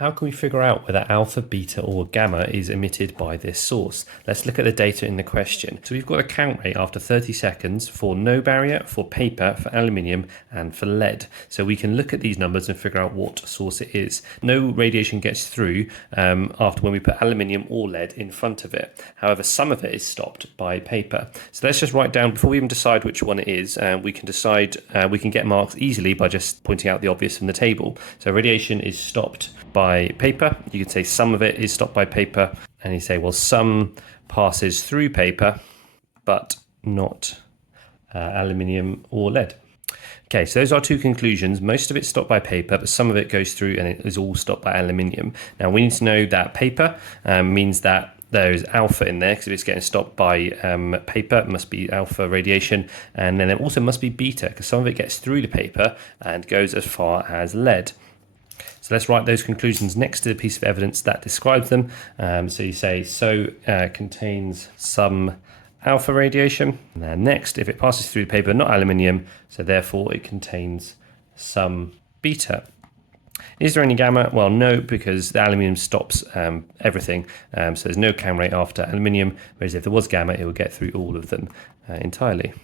How can we figure out whether alpha, beta, or gamma is emitted by this source? Let's look at the data in the question. So we've got a count rate after 30 seconds for no barrier, for paper, for aluminium, and for lead. So we can look at these numbers and figure out what source it is. No radiation gets through after when we put aluminium or lead in front of it. However, some of it is stopped by paper. So let's just write down, before we even decide which one it is, we can decide, we can get marks easily by just pointing out the obvious from the table. So radiation is stopped by paper. You could say some of it is stopped by paper, and you say, well, some passes through paper, but not aluminium or lead. Okay, so those are two conclusions. Most of it's stopped by paper, but some of it goes through and it is all stopped by aluminium. Now we need to know that paper means that there is alpha in there, because if it's getting stopped by paper, it must be alpha radiation. And then it also must be beta, because some of it gets through the paper and goes as far as lead. So let's write those conclusions next to the piece of evidence that describes them. So you say, contains some alpha radiation. And then next, if it passes through the paper, not aluminium, so therefore it contains some beta. Is there any gamma? Well, no, because the aluminium stops everything. So there's no count rate after aluminium, whereas if there was gamma, it would get through all of them entirely.